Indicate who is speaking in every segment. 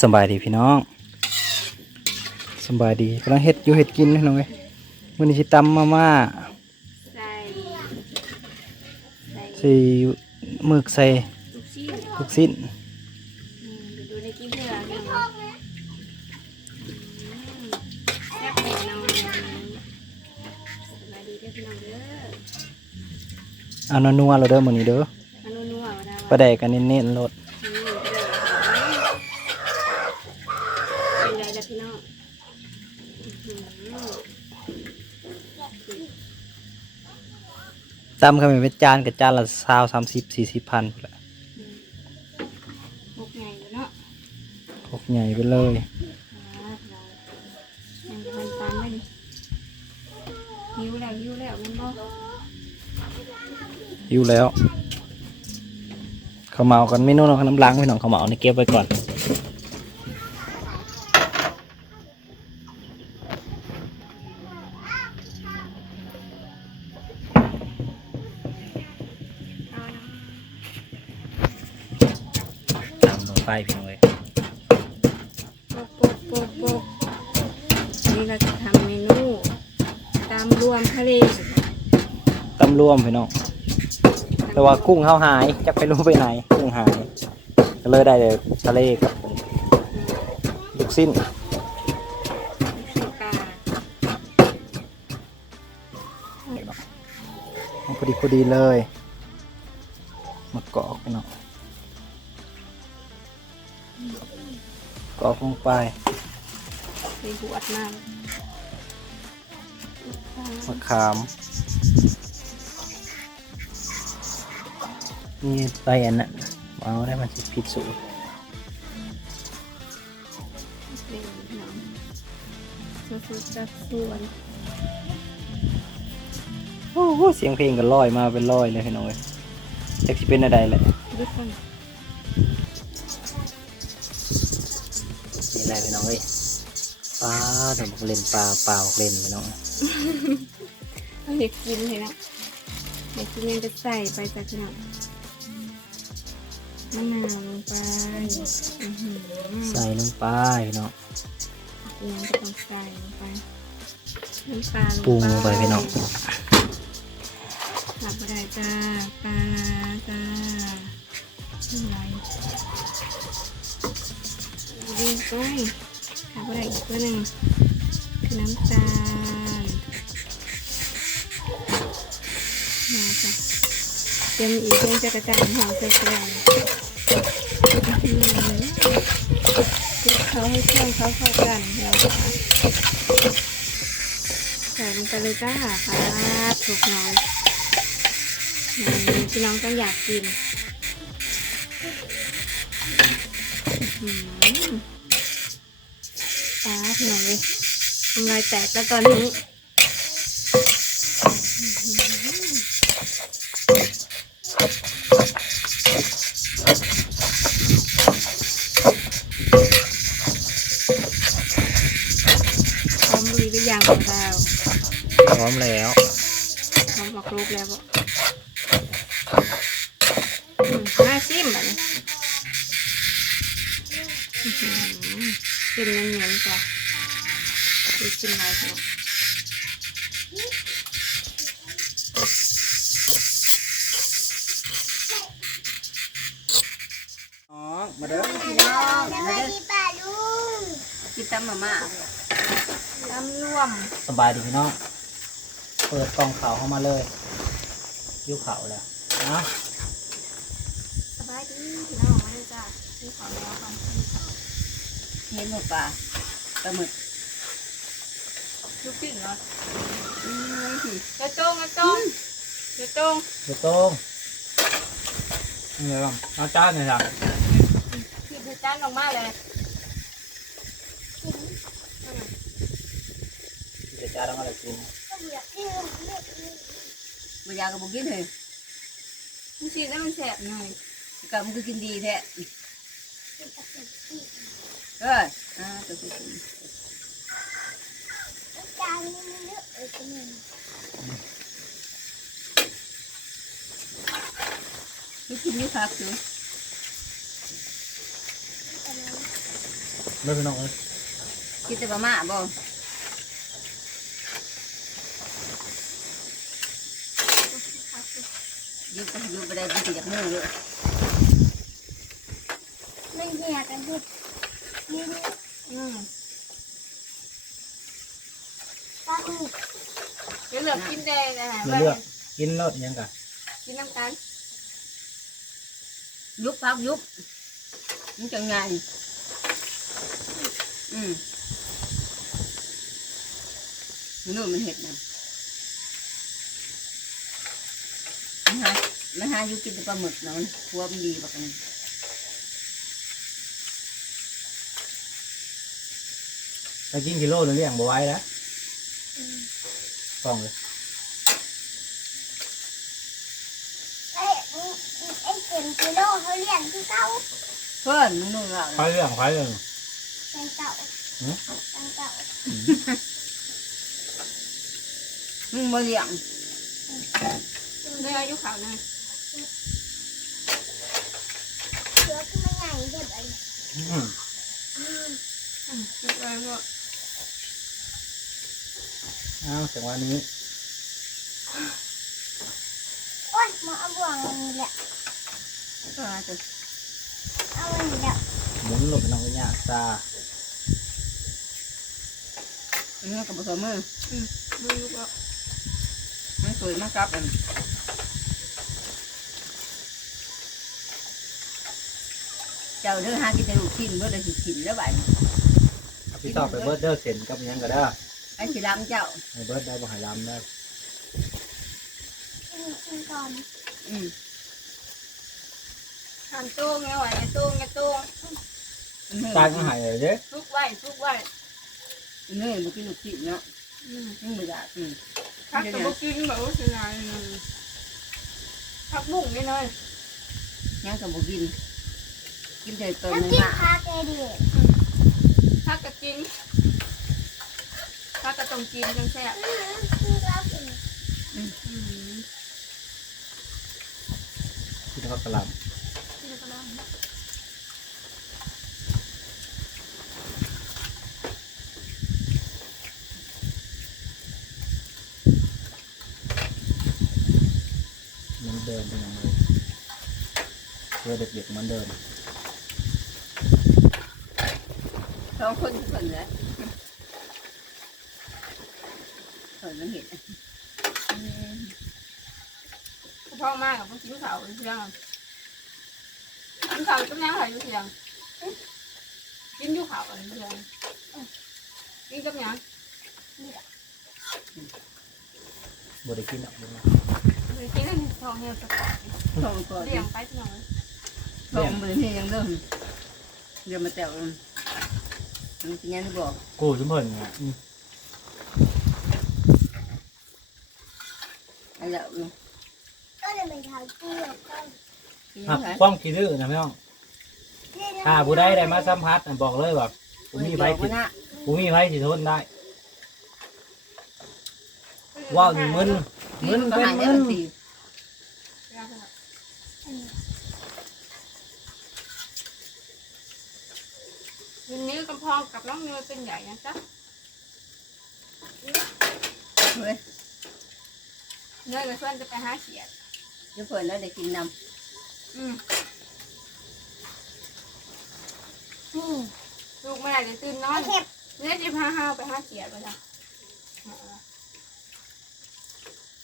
Speaker 1: สำบายดีพี่น้องสำบายดีกำลังเฮ็ดอยู่เฮ็ดกินพี่น้องเอ้ยมื้อนี้สิตำมาม่า
Speaker 2: ใส่ใส่
Speaker 1: ใส่หมึกใส่
Speaker 2: ลูกชิ้น
Speaker 1: ลูกชิ้น
Speaker 2: อืมไปดูในกินเถอะนี่แซ่บแน่นอนสบายดีเด้อพี่น้องเด้อ
Speaker 1: เอานัวๆเราเด้อมื้อนี้เด้อ
Speaker 2: อันนัวๆว่าได้
Speaker 1: ปลาแดกกันเน้นๆโลด
Speaker 2: อืมเด้อเป็นไรล่ะพี่น้องอื้อหือ
Speaker 1: ตำก็เป็นจานกับจานละ20 30 40พันพุ่นแหละ
Speaker 2: มุกไงอยู่เนาะ
Speaker 1: ครกใหญ่ไปเลย
Speaker 2: อ่าเรายังทันตามไม่ดิหิวแล้วหิวแล้วแมันบ่
Speaker 1: อยู่แล้วข้าวเหมากันเมนูน้ำล้างพี่น้องข้าวเหมานี่เก็บไว้ก่อน ไปพี่น้องเอ้ย
Speaker 2: โปกโปกโปกโปกนี่เราจะทำเมนูตามรวมทะเล
Speaker 1: ตำรวมพี่น้องแต่ว่ากุ้งเฮาหายจะไปรู้ไปไหนกุ้งหายก็เลยได้แต่ทะเลกับลูกสิ้น
Speaker 2: ปลา
Speaker 1: พอดีพอดีเลยมากรอกพี่น้อง กรอกลงไป
Speaker 2: ใส่หัวดมาก
Speaker 1: มะขาม นี่ใบอันนั้นเอาได้มันสิผิดสูตร
Speaker 2: เป็นหนังสุดๆจะส่วน
Speaker 1: โอ้โหเสียงเพลงก็ลอยมาเป็นลอยเลยพี่น้องเอ้ยจะสิเป็นอะไรแหละ
Speaker 2: ทุกคน
Speaker 1: นี่ ปลาเดี๋ยวมาเล่นปลาเปล่าเล่นพี่น้อง
Speaker 2: เอาเด็กกินเลยนะเด็กกินยังจะใส่ไปจากขนาดมะนาวลงไปอื้อหือ
Speaker 1: ใส่ลงไปพี่น้อง
Speaker 2: ยังก็ต้องใส่ลงไปน้ำตาล
Speaker 1: ปรุงลงไปพี่น้อง
Speaker 2: ขาดบ่ได้จ้าปลาร้าจ้าอะไรดีไป ขาดบ่ได้อีกตัวหนึ่งคือน้ำตาลมาจ้ะเตรียมอีกเพื่อจะกระจายหอมใส่กระดาษเขาให้เครื่องเขาเข้ากันเราจะใส่ลงไปเลยจ้าครับถูกหน่อยพี่น้องต้องอยากกินอืม พี่น้องเลยทำลายแตกแล้วตอนนี้พร้อมลุยหรือยังของเรา
Speaker 1: พร้อมแล้ว
Speaker 2: พร้อมออกรูปแล้วบ่อืมน่าชิมแบบนี้อื้อหือกินเนียนๆจ้ะ ดูกินอะไรกัน
Speaker 1: อ๋อมาเด้อ
Speaker 2: พี่น้องมาเด้อกินตำมาม่าตำรวม
Speaker 1: สบายดีพี่น้องเปิดกล่องขาวเข้ามาเลยยิ้วขาวแล้วนะ
Speaker 2: สบายดีพี่น้องมาเด้อจ้ะที่ขอแล้วก่อน
Speaker 3: เห็นหมดป่ะปลาหมึก
Speaker 2: ลูกชิ้นเหรออืมกระต้งกระต้งกระต้ง
Speaker 1: เดี๋ยวต้งนี่ครับเอาจานหน่อยครับ
Speaker 2: คือเธอจ้านออกมาเลย
Speaker 1: เดี๋ยวจานต้องอะไรกิน
Speaker 3: บางอย่างก็บอกกินเลย
Speaker 2: ลูกชิ้นนั่นมันแสบหน่อย
Speaker 3: กับมันก็กินดีแท้เอออ่าตัวตัว ตัวลูกกินอยี่พักอยู่
Speaker 4: ไม่พี่น้องเอ้ย
Speaker 3: คิดแต่ประมาบ่ยุบก็ยุบไปได้ยุบไปจากมือเลย
Speaker 5: ไม่เหี้ยกันหยุดยืนอืมตั้ง
Speaker 2: เดี๋ยวเหลือกินแดงนะฮะ
Speaker 4: ไม่เลือกกินรสยังกะ
Speaker 2: กินน้ำกัน
Speaker 3: ยุบพักยุบมันจะไงอืมมันนู่นมันเห็ดนะมันหามันหายุบกินแต่ปลาหมึกเนาะมันกลัวมันดีบักนึง
Speaker 4: ไปกินกิโลนึงเลี้ยงบ่ไหว้แล้ว ต้องเลย
Speaker 5: ไอ้ไอ้เข็มกิโลเขาเลี้ยงที่เก้า
Speaker 3: เพื่อนมันนู่นว่า
Speaker 4: ไปเรื่องไปเรื่ อง
Speaker 5: ในเก่า
Speaker 4: หือ
Speaker 5: ในเก่า
Speaker 3: มึงมาเลี้ยง
Speaker 2: เนื้ออายุขาวนะ
Speaker 5: เสือคือมันใหญ่เด็บอัน
Speaker 4: อืม
Speaker 2: อืมกินไปหมด
Speaker 4: อ้าวจังหวะนี้
Speaker 5: โอ้ยมาเอาบ่วงนี่แหละ
Speaker 3: ก็จะ
Speaker 5: เอาอันนี้แหละ
Speaker 4: หมุนหลบไปน้องกันยากซา
Speaker 3: เนื้อกับผสมมือ
Speaker 2: ดูลูกแล้ว
Speaker 3: มันสวยมากครับอันเจ้าเด้อหากินแต่ลูกชิ้นเมื่อได้สิกินแล้วบัดนี้
Speaker 4: เอาพี่ต่อไปเบิร์ดเดอร์เซ็นกับหยังก็ได้
Speaker 3: ไอ้สิรำเจ้า
Speaker 4: ให้เบิร์ดได้บ่ใหายลำได้
Speaker 5: กินกินก่อน
Speaker 3: อืม
Speaker 2: ทานตู้ไงไหวไงตู้ไงตู้
Speaker 4: ตายก็หายเลยเด้
Speaker 2: ทุกไว้ทุกไว้
Speaker 3: เนื้อมันกินลูกชิ้นเนาะ
Speaker 2: อืม
Speaker 3: มันไม่ได้อืม
Speaker 2: พักกับบุกินแบบว่าสินายพักบุ้งนี่เลย
Speaker 3: ยังกับบุกิน กินแต่ตัว
Speaker 5: แล้ว
Speaker 3: นึง
Speaker 5: กิน
Speaker 3: อะ
Speaker 5: คาเกเดีย
Speaker 2: พักกับกิน พักกับต้องกินจังแซ่บ
Speaker 5: กินแล้วกิน
Speaker 2: อืม
Speaker 4: กินข้าวกะหล่
Speaker 2: กินก็ได้ำ
Speaker 4: เหมันเดิมเป็นอย่างไรเพื่อเด็กๆเหมันเดิม
Speaker 3: สองคนทุกคนเลย เออมันเห็น
Speaker 2: พ่อมากกับพวกกินข้าวเที่ยงกินข้าวต้มยำไข่อยู่เที่ยงกินอยู่ข้าวอะไรเที่ยงกินกับยัง
Speaker 4: บ่ได้กินหรอกเดี๋ยวนี้
Speaker 2: เลยกินอันนี้ทองเงี้ยสะกด
Speaker 3: สองคน
Speaker 2: เลี้ยงไปที่ไหน
Speaker 3: สองมือนี่ยังเดิมเดี๋ยวมาแตวมันเป็นยังไงบอก
Speaker 4: กูชุมเพิ่นเนี่ อืม
Speaker 3: ไอ้เจ้า
Speaker 5: ก็เลยเป็นทางเกลือก็
Speaker 3: กิน
Speaker 4: อะ
Speaker 3: ยังไง
Speaker 4: ความคิดดื้อนะพี่น้องถ้าผู้ใดได้มาสัมผัสน่ะบอกเลยว่าผู้มีไผสิ
Speaker 3: นะ
Speaker 4: ผู้มีไผสิทนได้ว่าวนี่มึนมึน
Speaker 3: ก็
Speaker 4: เป็น
Speaker 3: หายได้
Speaker 4: มึน
Speaker 3: ทันที
Speaker 2: วันนี้กำพองกับน้องเนยเป็นใหญ่นะจ๊ะ
Speaker 3: เฮ้ย
Speaker 2: เนยกับเพื่อนจะไปหาเขียด
Speaker 3: เดี๋ยวเพิ่นแล้วได้กินน้
Speaker 2: อืม
Speaker 5: นี่
Speaker 2: ลูกไม่ได้ตื่นนอ
Speaker 5: ไอ้
Speaker 2: น
Speaker 5: เข็บ
Speaker 2: เนื้อจะพาห้าวไปหาเขียดไปจ้ะำ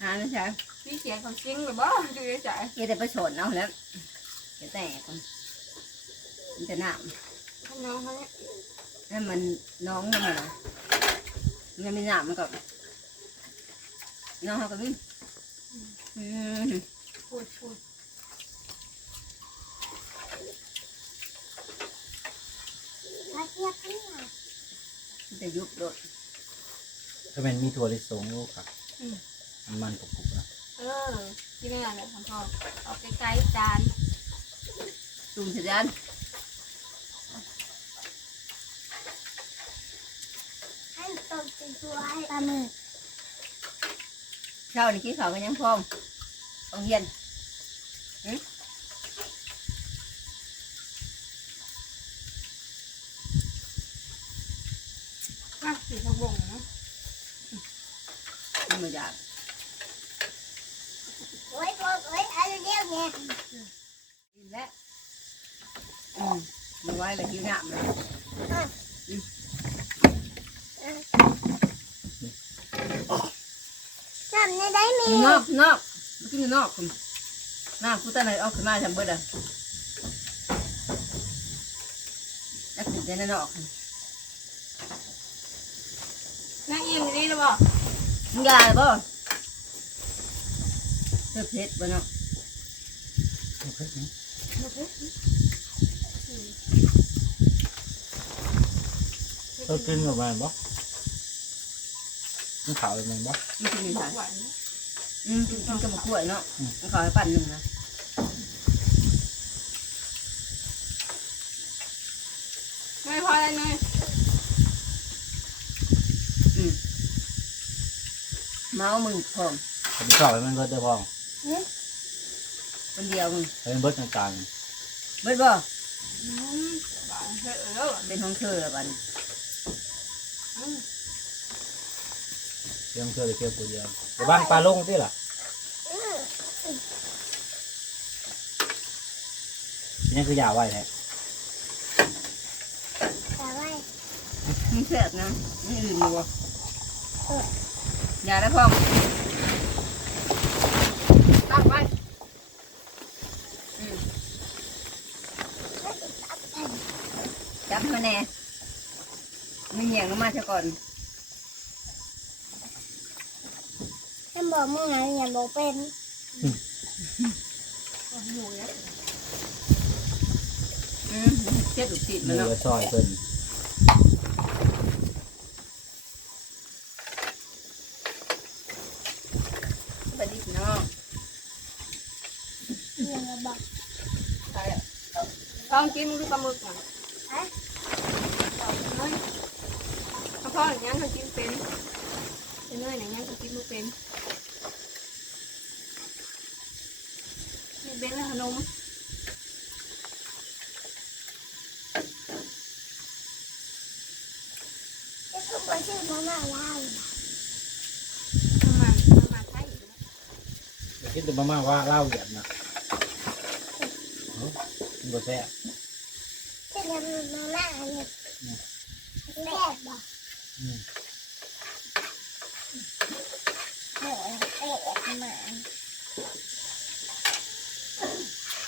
Speaker 3: หาไม่ใช่
Speaker 2: พี่เขียดของจริงหรือบ่ดูได้ใจ
Speaker 3: เกี่ยวแต่ประชดเอาแล้วเดี๋ยวแต่คนมันจะน้
Speaker 2: ท่านน้องเขาเนี่ยำ
Speaker 3: ให้มันน้องมันเหรอมันไม่น้ำมันก็น้องเขาก็วิ่ง อืม
Speaker 2: พูดพูด
Speaker 5: มาเทียบกันหน่อย
Speaker 3: จะยุบโดด
Speaker 4: ถ้ามันมีถั่วลิสงลูกครับมันมันกรุบๆนะ
Speaker 2: เออที่นี่แหละของพ่อเอาไกลๆจาน
Speaker 3: จุ่มเสร็จแล้ว
Speaker 5: ให้ตกตัวให้ปลาหมึก sau này kiếm thợ cái nhắm phong ông hiền. Ừ?
Speaker 3: à, thì không buồn nữa. Không mà dạ. Ôi con ôi ăn đeo nha nhìn đấy. Ừ. mà quay là hiếu nạm rồi.
Speaker 5: Ừ. ừ. ในได้มี
Speaker 3: อยู่นอกอยู่นอกมากินอยู่นอกคุณน้ากูตาไหนออกขึ้นมาทำเบิดอะแล้วกินแต่ในนอก
Speaker 2: นั่งอิ่มอยู่นี่หรือเปล่า
Speaker 3: มึงยาเลยบ่เสื้อเพชรบ่เนาะ
Speaker 4: เออกินกับมันบ่ มันขาวเลยมันบ่
Speaker 3: มันกินอยู่ไหน
Speaker 2: หวาน
Speaker 3: อืมกินกับมะกล้วยเนาะมันขอให้ปั่นหนึ่งนะ
Speaker 2: ไม่พอแล้วเนย
Speaker 3: เมามึงพร้อม
Speaker 4: ผมชอบให้มันเบิดได้พอง
Speaker 3: คนเดียวมึง
Speaker 4: ให้มันเบิดกลาง
Speaker 3: เบิดบ่
Speaker 2: อืมหวานเออเออ
Speaker 3: เป็นของเธอละบัดน
Speaker 2: อืม
Speaker 4: ๆเตรี ยมเชื่อเลยเตรียมตัวเดียวเดี๋ยวบ้านปลาลงที่ล่ะนี่คือยาไว้แท้
Speaker 5: แต่ว่า
Speaker 3: มึงเสียบนะนี่อื่นอยู่บ่อย่าแล้วพ่อง
Speaker 2: ตั้งไว้
Speaker 3: อืมจับมาแน่มึงเหยียงลงมาเสียก่อน
Speaker 5: ฉัน บอกมึงไงอย่าบอกเป็น
Speaker 2: หมูเนี่ย
Speaker 3: อืมเจ็บดุติด
Speaker 4: มื
Speaker 3: มัน
Speaker 4: อ
Speaker 3: เนาะ
Speaker 4: ก็ซอยเพิ่น
Speaker 3: สวัสดีพี่น้อง
Speaker 5: อย่าบอก
Speaker 3: ใครอะ
Speaker 2: ลองกินมึงดูปลาหมึกหน่อยเฮ้ยข้าวพ่ออย่างนี้เขากินเป็นเป็นเนยอย่างนี้เขากินไม่เป็นนี่เป็น ขนม
Speaker 5: จะทุบไปชื่อพ่อแม่เรา
Speaker 2: น้ำมั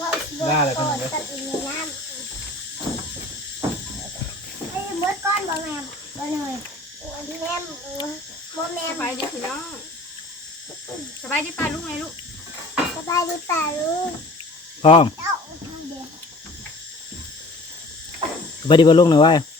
Speaker 2: นน้ำมันไทยอยู่นะ
Speaker 4: อย่าคิดแต่มาม่าว่าเหล้าเหยียดนะเอ้ามันก็แซ่บ
Speaker 5: ที่ทำมาม่าเนี่ยแม่บอก
Speaker 4: อืม
Speaker 5: เออเอ๊ะมาว่าก่อนตัดอีน้ำไอ้เมื่อก้อนบ่แม่บ่หน่อยแม่บ่แม่
Speaker 2: สบายดีพี่น้องสบายดีป้าลูกไงลูก
Speaker 5: สบายดีป่าลูก
Speaker 4: พร้อม
Speaker 5: เจ้าเดี๋ยว
Speaker 4: ไปดีบ่ลงหน่อยไว้
Speaker 5: ส